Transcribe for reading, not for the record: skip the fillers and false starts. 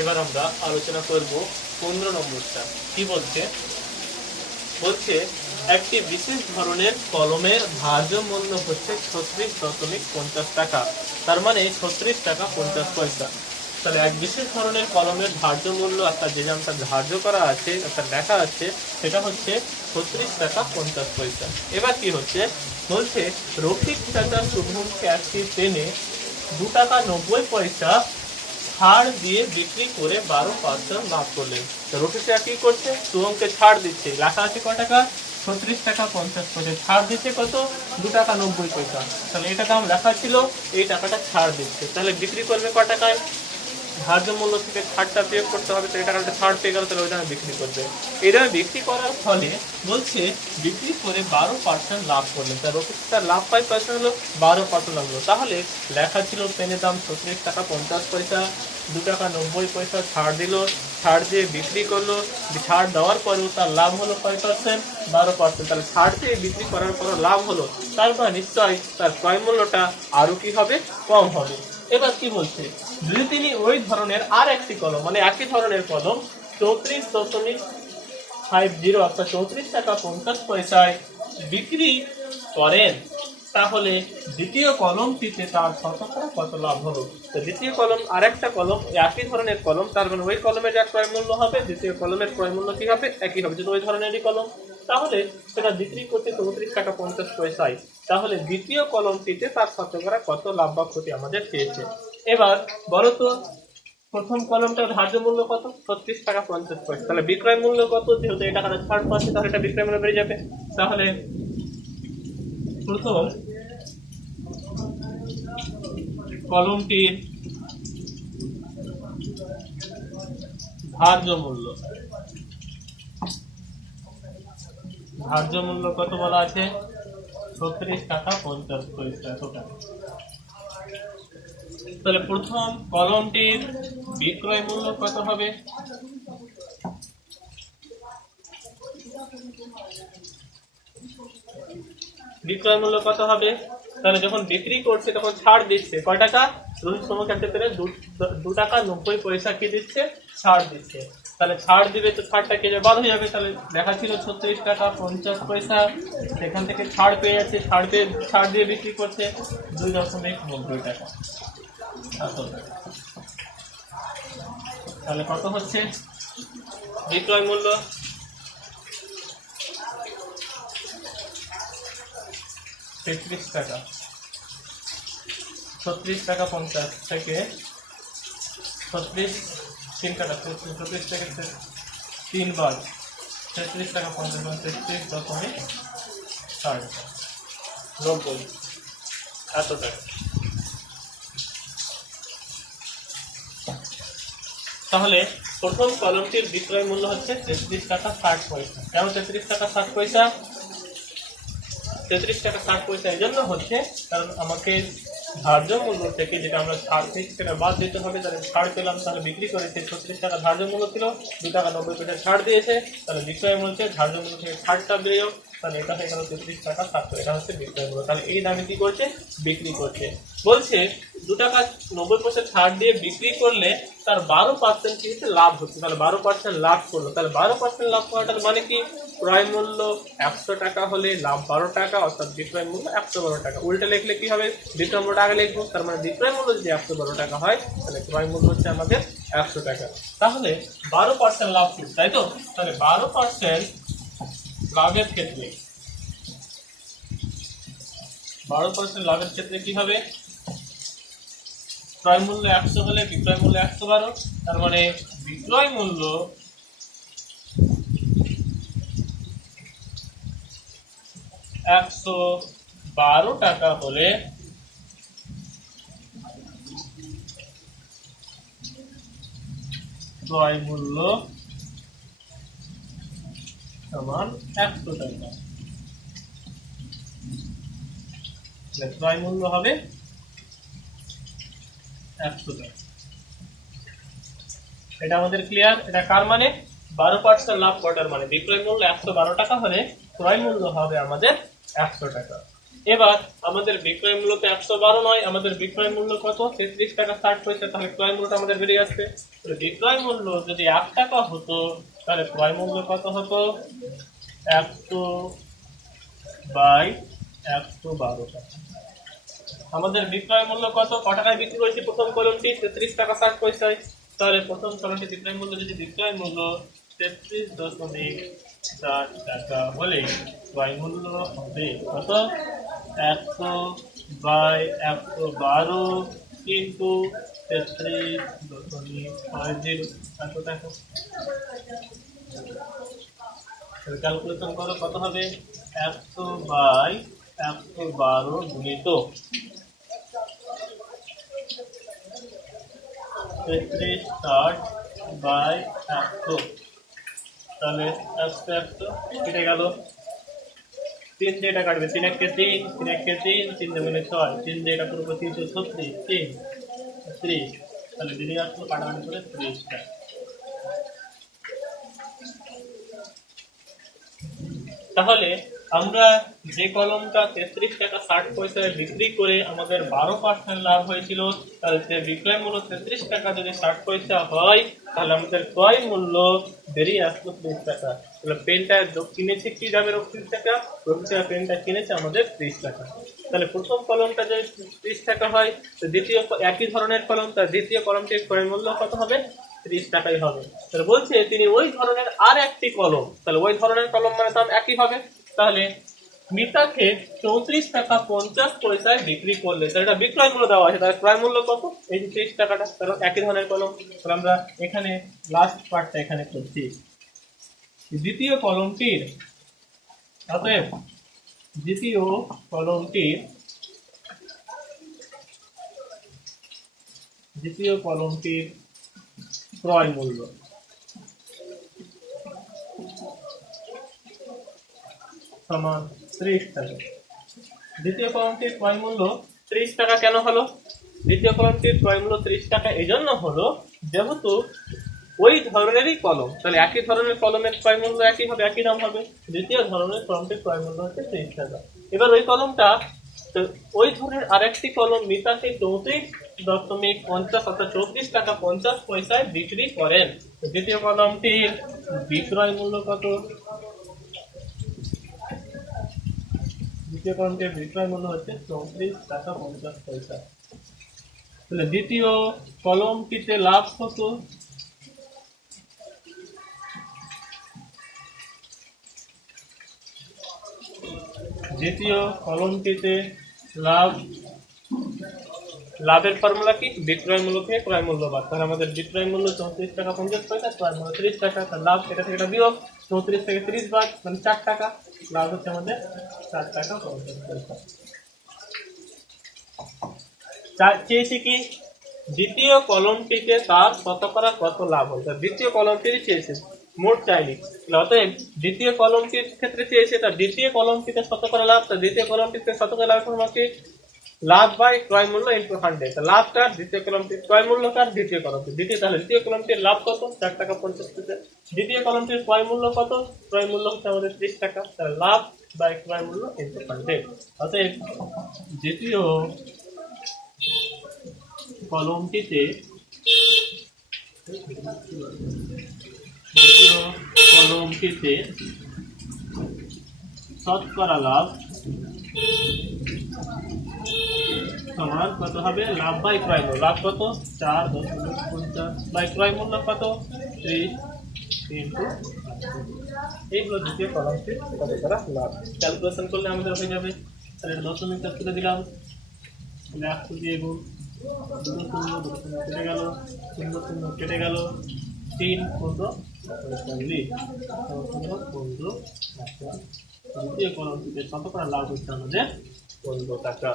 এবার আমরা আলোচনা করব 15 নম্বরটা। কি বলছে? বলছে একটি বিশেষ ধরনের কলমের ধার্য মূল্য হচ্ছে 36.50 টাকা, তার মানে 36 টাকা 50 পয়সা। তাহলে এক বিশেষ ধরনের কলমের ধার্য মূল্য একটা যে দামটা ধার্য করা আছে, একটা লেখা আছে, সেটা হচ্ছে 36 টাকা 50 পয়সা। এবার কি হচ্ছে? বলছে রফিক চাচা শুভমকে একটি পেনে 2 টাকা 90 পয়সা ছাড় দিয়ে বিক্রি করে 12% লাভ করলেন। তো রফিক চাচা কি করছে? শুভমকে ছাড় দিচ্ছে। লেখা আছে কয় টাকা? 36 টাকা 50 পয়সা। ছাড় দিচ্ছে কত? 2 টাকা 90 পয়সা। তাহলে এটা দাম লেখা ছিল, এই টাকাটা ছাড় দিচ্ছে। তাহলে বিক্রি করবে কয় টাকায়? ধার্য মূল্য থেকে ছাড়টা বিয়োগ করতে হবে, তো এই টাকাটা ছাড় পেয়ে গেল, তাহলে ওই দামে বিক্রি করবে। এই দামে বিক্রি করার ফলে বলছে বিক্রি করে 12% লাভ করলেন। তার রফিকটার লাভ 5% হলো, 12% লাভ হলো। তাহলে লেখা ছিল পেনের দাম 36 টাকা 50 পয়সা, 2 টাকা 90 পয়সা ছাড় দিল, ছাড় দিয়ে বিক্রি করলো। ছাড় দেওয়ার পরেও তার লাভ হলো কয় পার্সেন্ট? 12%। তাহলে ছাড় দিয়ে বিক্রি করার পরও লাভ হলো, তারপর নিশ্চয়ই তার ক্রয় মূল্যটা আরো কি হবে? কম হবে। এবার কি বলছে? যদি তিনি ওই ধরনের আর একটি কলম, মানে একই ধরনের কলম 34.50 অর্থাৎ 34 টাকা 50 পয়সায় বিক্রি করেন, তাহলে দ্বিতীয় কলমটিতে তার শতকরা কত লাভ হলো? তো দ্বিতীয় কলম আর একটা কলম, একই ধরনের কলম, তার মানে ওই কলমের যা ক্রয় মূল্য হবে, দ্বিতীয় কলমের ক্রয় মূল্য কি হবে? একই হবে, যদি ওই ধরনেরই কলম। তাহলে সেটা বিক্রি করতে 34 টাকা 50 পয়সায়, তাহলে দ্বিতীয় কলমটিতে তার শতকরা কত লাভ বা ক্ষতি আমাদের চেয়েছে। এবার বলো তো, প্রথম কলমটার ধার্য মূল্য কত? 36 টাকা 50 পয়সা। তাহলে বিক্রয় মূল্য কত? যেহেতু এই টাকাটা ছাড় পাচ্ছে, তাহলে এটা বিক্রয় মূল্য বেড়ে যাবে। তাহলে প্রথম কলমটির ধার্য মূল্য, ধার্য মূল্য কত বলা আছে? 36 টাকা 50 পয়সা। তাহলে প্রথম কলমটির বিক্রয় মূল্য কত হবে? বিক্রয় মূল্য কত হবে? তাহলে যখন বিক্রি করছে তখন ছাড় দিচ্ছে কয় টাকা? ক্ষেত্রে 2 টাকা 90 পয়সা কি দিচ্ছে? ছাড় দিচ্ছে। তাহলে ছাড় দিবে, তো ছাড়টা কেটে বাদ হয়ে যাবে। তাহলে দেখা ছিল 36 টাকা 50 পয়সা, সেখান থেকে ছাড় পেয়ে যাচ্ছে, ছাড় দিয়ে বিক্রি করছে 2.90 টাকা। তাহলে কত হচ্ছে বিক্রয় মূল্য? 33 টাকা। 36 টাকা 50 থেকে 36 3 টাকা, 36 থেকে 3 বার 33 টাকা 50, 33.60 এত টাকা। তাহলে প্রথম কলমটির বিক্রয় মূল্য হচ্ছে 33 টাকা 60 পয়সা। কেন 33 টাকা 60 পয়সা? 33 টাকা 60 পয়সা এই জন্য হচ্ছে কারণ আমাকে ধার্য মূল্য থেকে, যেটা আমরা ছাড় থেকে সেটা বাদ দিতে হবে। তাহলে ছাড় পেলাম, তাহলে বিক্রি করেছে 36 টাকা ধার্য মূল্য ছিল, 2 টাকা 90 পয়সা ছাড় দিয়েছে, তাহলে বিক্রয় মূল্য ধার্য মূল্য থেকে ছাড়টা বেড়ে যাও, তাহলে এটা হয়ে গেল 33 টাকা 60। এটা হচ্ছে বিক্রয় মূল্য। তাহলে এই দামে কি করছে? বিক্রি করছে। বলছে 2 টাকা 90 পয়সা ছাড় দিয়ে বিক্রি করলে তার 12% কি হচ্ছে? লাভ হচ্ছে। তাহলে 12% লাভ করলো। তাহলে 12% লাভ করাটার মানে কি? ক্রয় মূল্য 100 টাকা হলে লাভ 12 টাকা, অর্থাৎ বিক্রয় মূল্য 112 টাকা। উল্টে লিখলে কি হবে? বিক্রয় মূল্য আগে লিখবো, তার মানে বিক্রয় মূল্য যদি 112 টাকা হয়, তাহলে ক্রয় মূল্য হচ্ছে আমাদের 100 টাকা। তাহলে 12% লাভ কি, তাই তো? তাহলে 12% লাভের ক্ষেত্রে 12% লাভের ক্ষেত্রে কি হবে? ক্রয় মূল্য 100 হলে বিক্রয় মূল্য 112, তার মানে বিক্রয় মূল্য 112 টাকা হলে ক্রয় মূল্য সমান 100 টাকা। ক্রয় মূল্য হবে 100 টাকা। এটা আমাদের ক্লিয়ার? এটা কার মানে? 12% লাভ করার মানে বিক্রয় মূল্য 112 টাকা হলে ক্রয় মূল্য হবে আমাদের 100 টাকা। এবার আমাদের বিক্রয় মূল্য তো 112 নয়, আমাদের বিক্রয় মূল্য কত? 33 টাকা 60 পয়সা। তাহলে ক্রয় মূল্যটা আমাদের বেরিয়ে আসছে। তাহলে বিক্রয় মূল্য যদি 1 টাকা হতো তাহলে ক্রয় মূল্য কত হতো? 100 বাই 112 টাকা। আমাদের বিক্রয় মূল্য কত? টাকায় বিক্রি করেছি প্রথম কলমটি? 33 টাকা 60 পয়সায়। তাহলে প্রথম কলমটি বিক্রয় মূল্য যদি বিক্রয় মূল্য 33.4 টাকা হলে ক্রয় মূল্য হবে কত? 100 বাই 112 ইন্টু 33.50 এত টাকা। ক্যালকুলেশন করো কত হবে? 100 বাই 112 গুণিত 33 বাই 100, তাহলে 100 কেটে গেল। 3 দিয়ে এটা কাটবে, 3 1 3, 3 1 3, 3 2 6, 3 দিয়ে এটা পুরো 336, 3 30, তাহলে বেরিয়ে আসলো কাটাকাটি করে 30 টাকা। তাহলে আমরা যে কলমটা 33 টাকা 60 পয়সায় বিক্রি করে আমাদের 12% লাভ হয়েছিল, তাহলে সে বিক্রয় মূল্য 33 টাকা যদি 60 পয়সা হয় তাহলে আমাদের ক্রয় মূল্য বেরিয়ে আসলো 30 টাকা। তাহলে পেনটা কিনেছে কি দামে? 30 টাকা। 30 টাকা পেনটা কিনেছে আমাদের 30 টাকা। তাহলে প্রথম কলমটা যদি 30 টাকা হয় তো দ্বিতীয় একই ধরনের কলম, তার দ্বিতীয় কলমটির ক্রয় মূল্য কত হবে? 30 টাকাই হবে। তাহলে বলছে তিনি ওই ধরনের আর একটি কলম, তাহলে ওই ধরনের কলম মানে দাম একই হবে। তাহলে মিতাকে 34 টাকা 50 পয়সায় বিক্রি করলে, তাহলে এটা বিক্রয় মূল্য দেওয়া আছে, তাহলে ক্রয় মূল্য কত? এই যে 30 টাকাটা, কারণ একই ধরনের কলম। তাহলে আমরা এখানে লাস্ট পার্টটা এখানে করছি। দ্বিতীয় কলমটির, অতএব দ্বিতীয় কলমটির ক্রয় মূল্য সমান 30 টাকা। দ্বিতীয় কলমটির ক্রয় মূল্য 30 টাকা কেন হলো? দ্বিতীয় কলমটির ক্রয় মূল্য 30 টাকা এই জন্য হলো যেহেতু ওই ধরনেরই কলম, তাহলে একই ধরনের কলমের ক্রয় মূল্য একই হবে, একই দাম হবে। দ্বিতীয় ধরনের কলমটির ক্রয় মূল্য হচ্ছে 30 টাকা। এবার ওই কলমটা, ওই ধরনের আরেকটি কলম মিতাকে 34.50 অর্থাৎ 34 টাকা 50 পয়সায় বিক্রি করেন। দ্বিতীয় কলমটির বিক্রয় মূল্য কত? দ্বিতীয় কলমটির বিক্রয় মূল্য হচ্ছে 34 টাকা 50 পয়সা। তাহলে দ্বিতীয় কলমটিতে লাভ কত? দ্বিতীয় কলমটিতে লাভের ফর্মুলা কি? বিক্রয় মূল্য থেকে ক্রয় মূল্য বাদ। তাহলে আমাদের বিক্রয় মূল্য 34 টাকা 50 পয়সা, ক্রয় মূল্য 30 টাকা। তাহলে লাভ এটা থেকে এটা বিয়োগ, 34 থেকে 30 বাদ, মানে 4 টাকা। লাভ হচ্ছে আমাদের 4 টাকা 50 পয়সা। চেয়েছি কি? দ্বিতীয় কলমটিতে তার শতকরা কত লাভ হয়। দ্বিতীয় কলমটিরই চেয়েছে, মোট চাইনি। অতএব দ্বিতীয় কলমটির ক্ষেত্রে চেয়েছে তার দ্বিতীয় কলমটিতে শতকরা লাভ, তার দ্বিতীয় কলমটিতে শতকরা লাভ কি? লাভ বাই ক্রয় মূল্য ইনটু 100। লাভ কার? দ্বিতীয় কলমটির। ক্রয় মূল্য কার? দ্বিতীয় কলমটির। তাহলে দ্বিতীয় কলমটির লাভ কত? 4 টাকা 50 পয়সা। দ্বিতীয় কলমটির ক্রয় মূল্য কত? ক্রয় মূল্য হচ্ছে আমাদের 30 টাকা। তাহলে লাভ বাই ক্রয় মূল্য ইনটু 100। অতএব দ্বিতীয় কলমটিতে শতকরা লাভ সমান কত হবে? লাভ বাই ক্রয় মূল্য। লাভ কত? 4.50 বাই ক্রয় মূল্য কত? 30 ইনটু। এইগুলো দ্বিতীয় কলমটির শতকরা লাভ। ক্যালকুলেশন করলে আমাদের হয়ে যাবে। তাহলে দশমিক তুলে দিলাম, 100 দিয়ে গুণ, 2 শূন্য কেটে গেল, 0 0 কেটে গেল, 3 15 দ্বিতীয় কলমটিতে শতকরা লাভ হচ্ছে আমাদের 15 টাকা।